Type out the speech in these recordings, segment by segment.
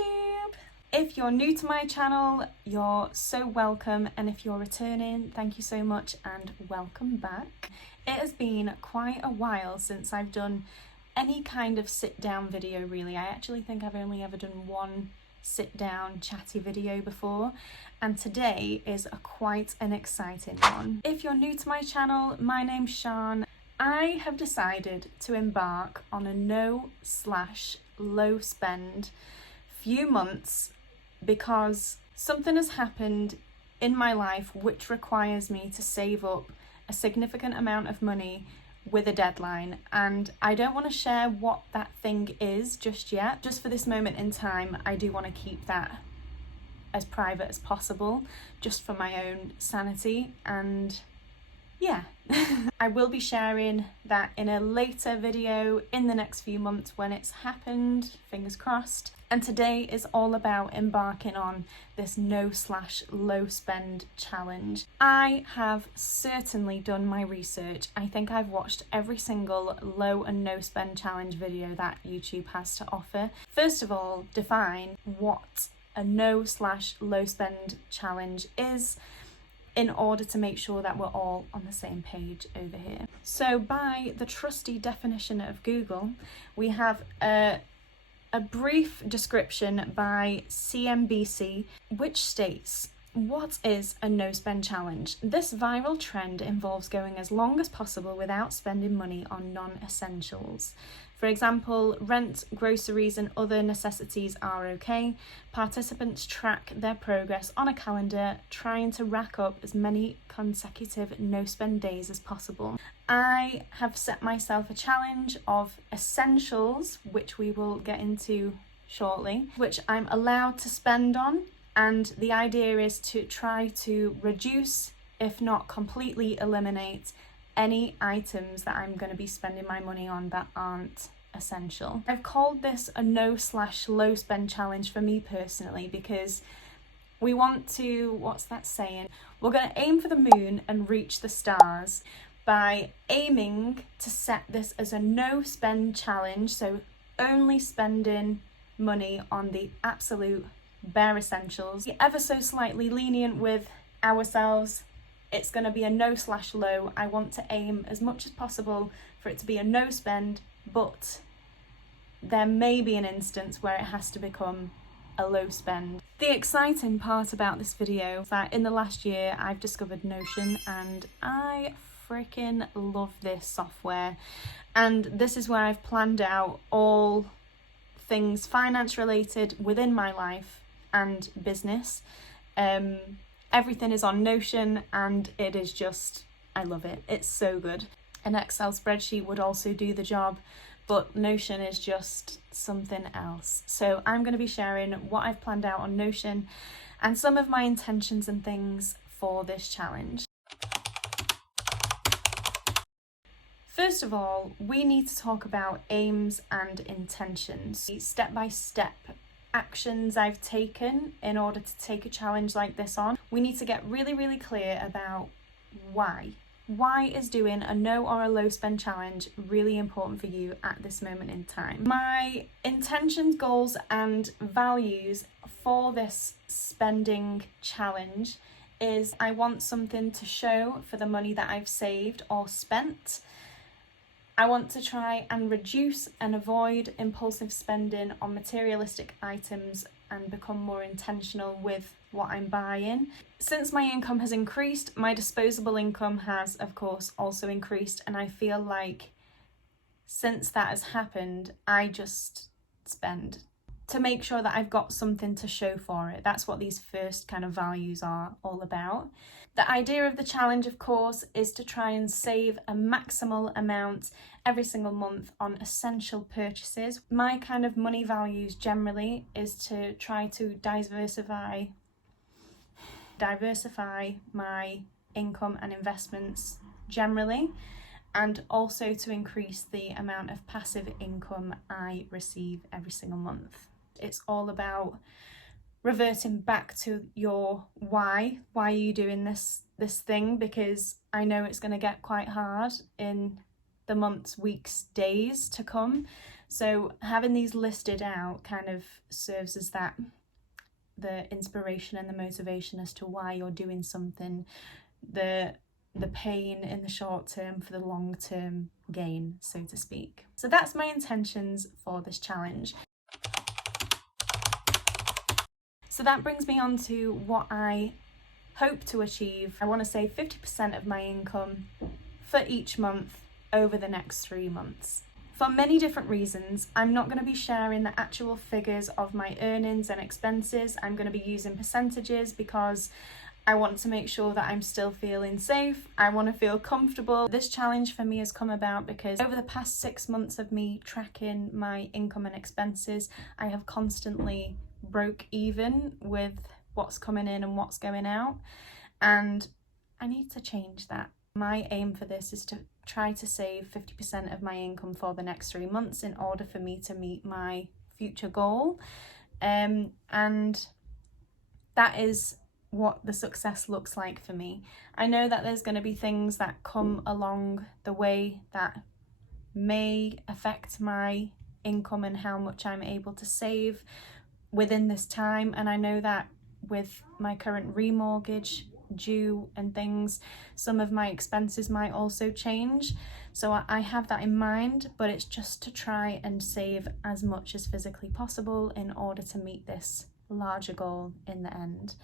YouTube! If you're new to my channel, you're so welcome, and if you're returning, thank you so much and welcome back. It has been quite a while since I've done any kind of sit-down video really. I actually think I've only ever done one sit-down chatty video before, and today is quite an exciting one. If you're new to my channel, my name's Sian. I have decided to embark on a no/low spend few months because something has happened in my life which requires me to save up a significant amount of money with a deadline, and I don't want to share what that thing is just yet. Just for this moment in time, I do want to keep that as private as possible, just for my own sanity, and yeah. I will be sharing that in a later video in the next few months when it's happened, fingers crossed. And today is all about embarking on this no/low spend challenge. I have certainly done my research. I think I've watched every single low and no spend challenge video that YouTube has to offer. First of all, define what a no/low spend challenge is, in order to make sure that we're all on the same page over here. So by the trusty definition of Google, we have a brief description by CNBC, which states, "What is a no-spend challenge? This viral trend involves going as long as possible without spending money on non-essentials. For example, rent, groceries, and other necessities are okay. Participants track their progress on a calendar, trying to rack up as many consecutive no-spend days as possible." I have set myself a challenge of essentials, which we will get into shortly, which I'm allowed to spend on, and the idea is to try to reduce, if not completely eliminate, any items that I'm going to be spending my money on that aren't essential. I've called this a no/low spend challenge for me personally because we want to, what's that saying? We're going to aim for the moon and reach the stars by aiming to set this as a no spend challenge, so only spending money on the absolute bare essentials. Be ever so slightly lenient with ourselves. It's going to be a no/low. I want to aim as much as possible for it to be a no spend, but there may be an instance where it has to become a low spend. The exciting part about this video is that in the last year I've discovered Notion, and I freaking love this software, and this is where I've planned out all things finance related within my life and business. Everything is on Notion, and it is just, I love it. It's so good. An Excel spreadsheet would also do the job, but Notion is just something else. So I'm going to be sharing what I've planned out on Notion and some of my intentions and things for this challenge. First of all, we need to talk about aims and intentions. Step-by-step actions I've taken in order to take a challenge like this on. We need to get really, really clear about why. Why is doing a no or a low spend challenge really important for you at this moment in time? My intentions, goals, and values for this spending challenge is I want something to show for the money that I've saved or spent. I want to try and reduce and avoid impulsive spending on materialistic items and become more intentional with what I'm buying. Since my income has increased, my disposable income has, of course, also increased, and I feel like since that has happened, I just spend to make sure that I've got something to show for it. That's what these first kind of values are all about. The idea of the challenge, of course, is to try and save a maximal amount every single month on essential purchases. My kind of money values generally is to try to diversify my income and investments generally, and also to increase the amount of passive income I receive every single month. It's all about reverting back to your why are you doing this thing, because I know it's going to get quite hard in the months, weeks, days to come. So having these listed out kind of serves as that, the inspiration and the motivation as to why you're doing something, the pain in the short term for the long term gain, so to speak. So that's my intentions for this challenge. So that brings me on to what I hope to achieve. I want to save 50% of my income for each month over the next 3 months. For many different reasons, I'm not going to be sharing the actual figures of my earnings and expenses. I'm going to be using percentages because I want to make sure that I'm still feeling safe. I want to feel comfortable. This challenge for me has come about because over the past 6 months of me tracking my income and expenses, I have constantly broke even with what's coming in and what's going out, and I need to change that. My aim for this is to try to save 50% of my income for the next 3 months in order for me to meet my future goal, and that is what the success looks like for me. I know that there's going to be things that come along the way that may affect my income and how much I'm able to save within this time, and I know that with my current remortgage due and things, some of my expenses might also change. So I have that in mind, but it's just to try and save as much as physically possible in order to meet this larger goal in the end.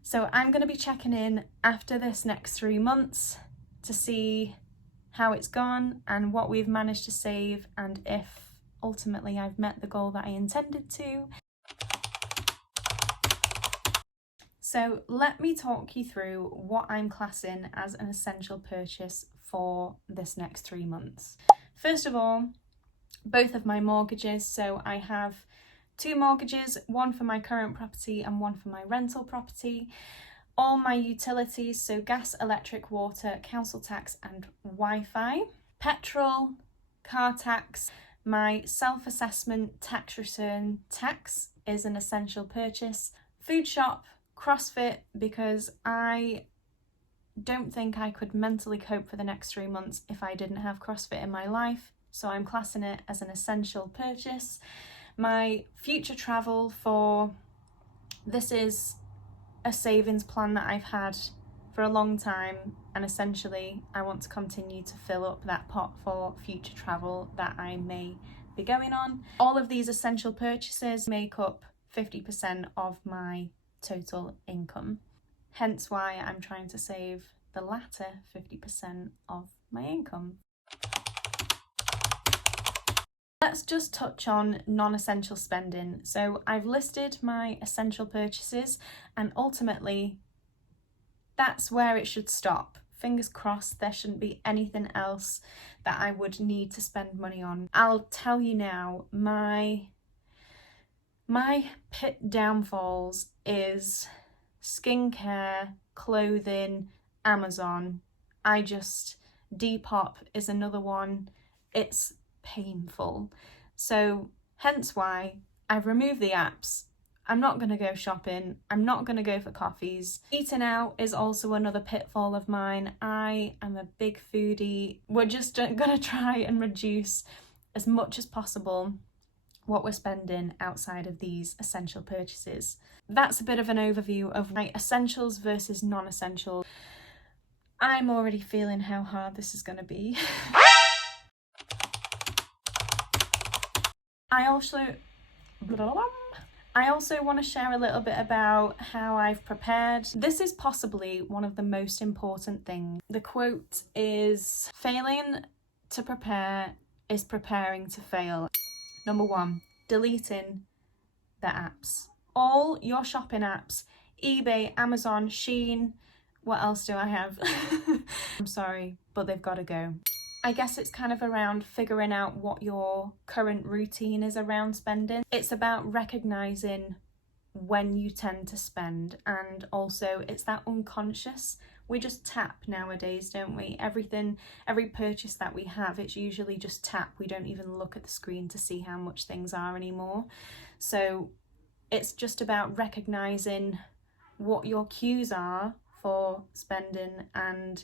So I'm going to be checking in after this next 3 months to see how it's gone and what we've managed to save, and if ultimately I've met the goal that I intended to. So let me talk you through what I'm classing as an essential purchase for this next 3 months. First of all, both of my mortgages. So I have 2 mortgages, one for my current property and one for my rental property. All my utilities, so gas, electric, water, council tax and Wi-Fi. Petrol, car tax, my self-assessment tax return tax is an essential purchase. Food shop, CrossFit, because I don't think I could mentally cope for the next 3 months if I didn't have CrossFit in my life, so I'm classing it as an essential purchase. My future travel, for this is a savings plan that I've had for a long time, and essentially I want to continue to fill up that pot for future travel that I may be going on. All of these essential purchases make up 50% of my total income, hence why I'm trying to save the latter 50% of my income. Let's just touch on non-essential spending. So I've listed my essential purchases, and ultimately that's where it should stop. Fingers crossed there shouldn't be anything else that I would need to spend money on. I'll tell you now, my pit downfalls is skincare, clothing, Amazon. Depop is another one. It's painful. So hence why I've removed the apps. I'm not going to go shopping. I'm not going to go for coffees. Eating out is also another pitfall of mine. I am a big foodie. We're just going to try and reduce as much as possible what we're spending outside of these essential purchases. That's a bit of an overview of my essentials versus non-essential. I'm already feeling how hard this is going to be. I also want to share a little bit about how I've prepared. This is possibly one of the most important things. The quote is, "Failing to prepare is preparing to fail." Number 1, deleting the apps. All your shopping apps, eBay, Amazon, Shein, what else do I have? I'm sorry, but they've got to go. I guess it's kind of around figuring out what your current routine is around spending. It's about recognising when you tend to spend, and also it's that unconscious. We just tap nowadays, don't we? Every purchase that we have, it's usually just tap. We don't even look at the screen to see how much things are anymore. So it's just about recognising what your cues are for spending and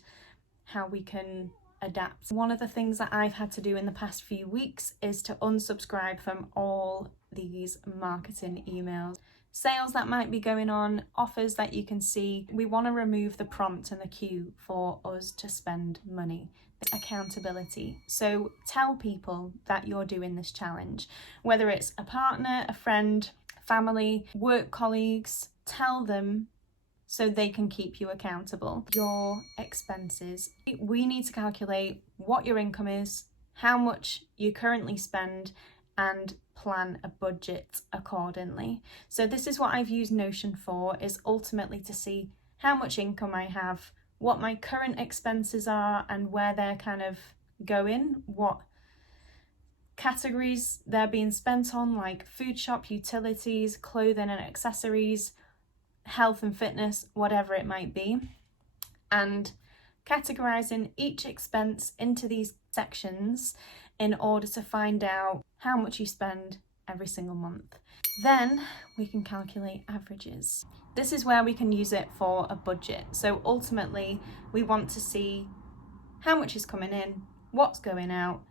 how we can adapt. One of the things that I've had to do in the past few weeks is to unsubscribe from all these marketing emails. Sales that might be going on, offers that you can see. We want to remove the prompt and the cue for us to spend money. Accountability. So tell people that you're doing this challenge, whether it's a partner, a friend, family, work colleagues. Tell them so they can keep you accountable. Your expenses. We need to calculate what your income is, how much you currently spend, and plan a budget accordingly. So this is what I've used Notion for, is ultimately to see how much income I have, what my current expenses are and where they're kind of going, what categories they're being spent on, like food shop, utilities, clothing and accessories, health and fitness, whatever it might be, and categorizing each expense into these sections in order to find out how much you spend every single month. Then we can calculate averages. This is where we can use it for a budget. So ultimately, we want to see how much is coming in, what's going out,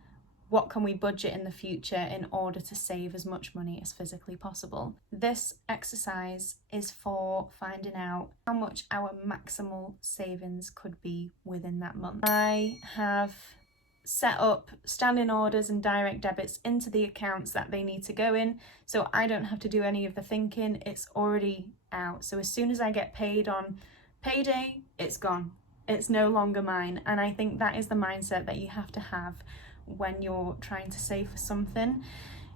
what can we budget in the future in order to save as much money as physically possible. This exercise is for finding out how much our maximal savings could be within that month. I have set up standing orders and direct debits into the accounts that they need to go in, so I don't have to do any of the thinking. It's already out. So as soon as I get paid on payday, it's gone. It's no longer mine. And I think that is the mindset that you have to have when you're trying to save for something.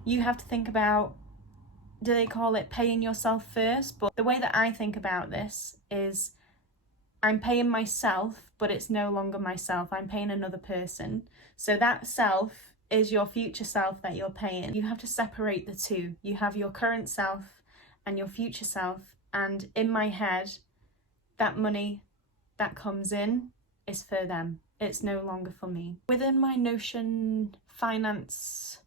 You have to think about, do they call it paying yourself first? But the way that I think about this is I'm paying myself, but it's no longer myself. I'm paying another person. So that self is your future self that you're paying. You have to separate the two. You have your current self and your future self. And in my head, that money that comes in is for them. It's no longer for me. Within my Notion finance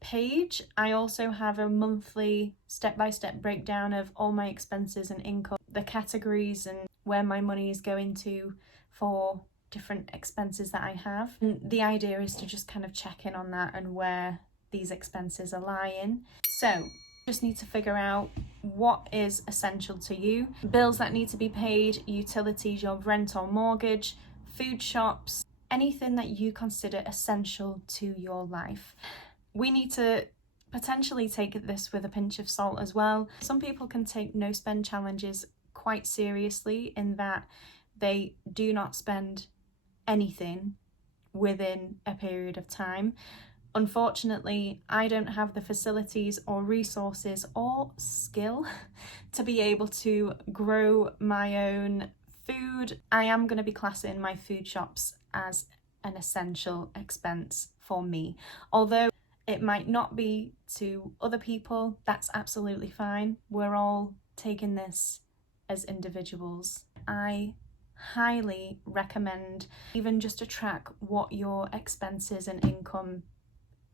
page, I also have a monthly step-by-step breakdown of all my expenses and income, the categories and where my money is going to for different expenses that I have. And the idea is to just kind of check in on that and where these expenses are lying. So just need to figure out what is essential to you, bills that need to be paid, utilities, your rent or mortgage, food shops, anything that you consider essential to your life. We need to potentially take this with a pinch of salt as well. Some people can take no spend challenges quite seriously in that they do not spend anything within a period of time. Unfortunately, I don't have the facilities or resources or skill to be able to grow my own food. I am going to be classing my food shops as an essential expense for me. Although it might not be to other people, that's absolutely fine. We're all taking this as individuals. I highly recommend even just to track what your expenses and income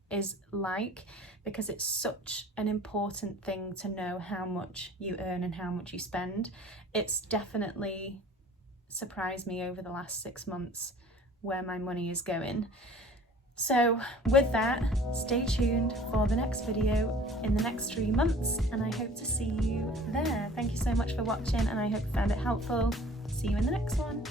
is like, because it's such an important thing to know how much you earn and how much you spend. It's definitely surprised me over the last 6 months where my money is going. So with that, stay tuned for the next video in the next 3 months, and I hope to see you there. Thank you so much for watching, and I hope you found it helpful. See you in the next one.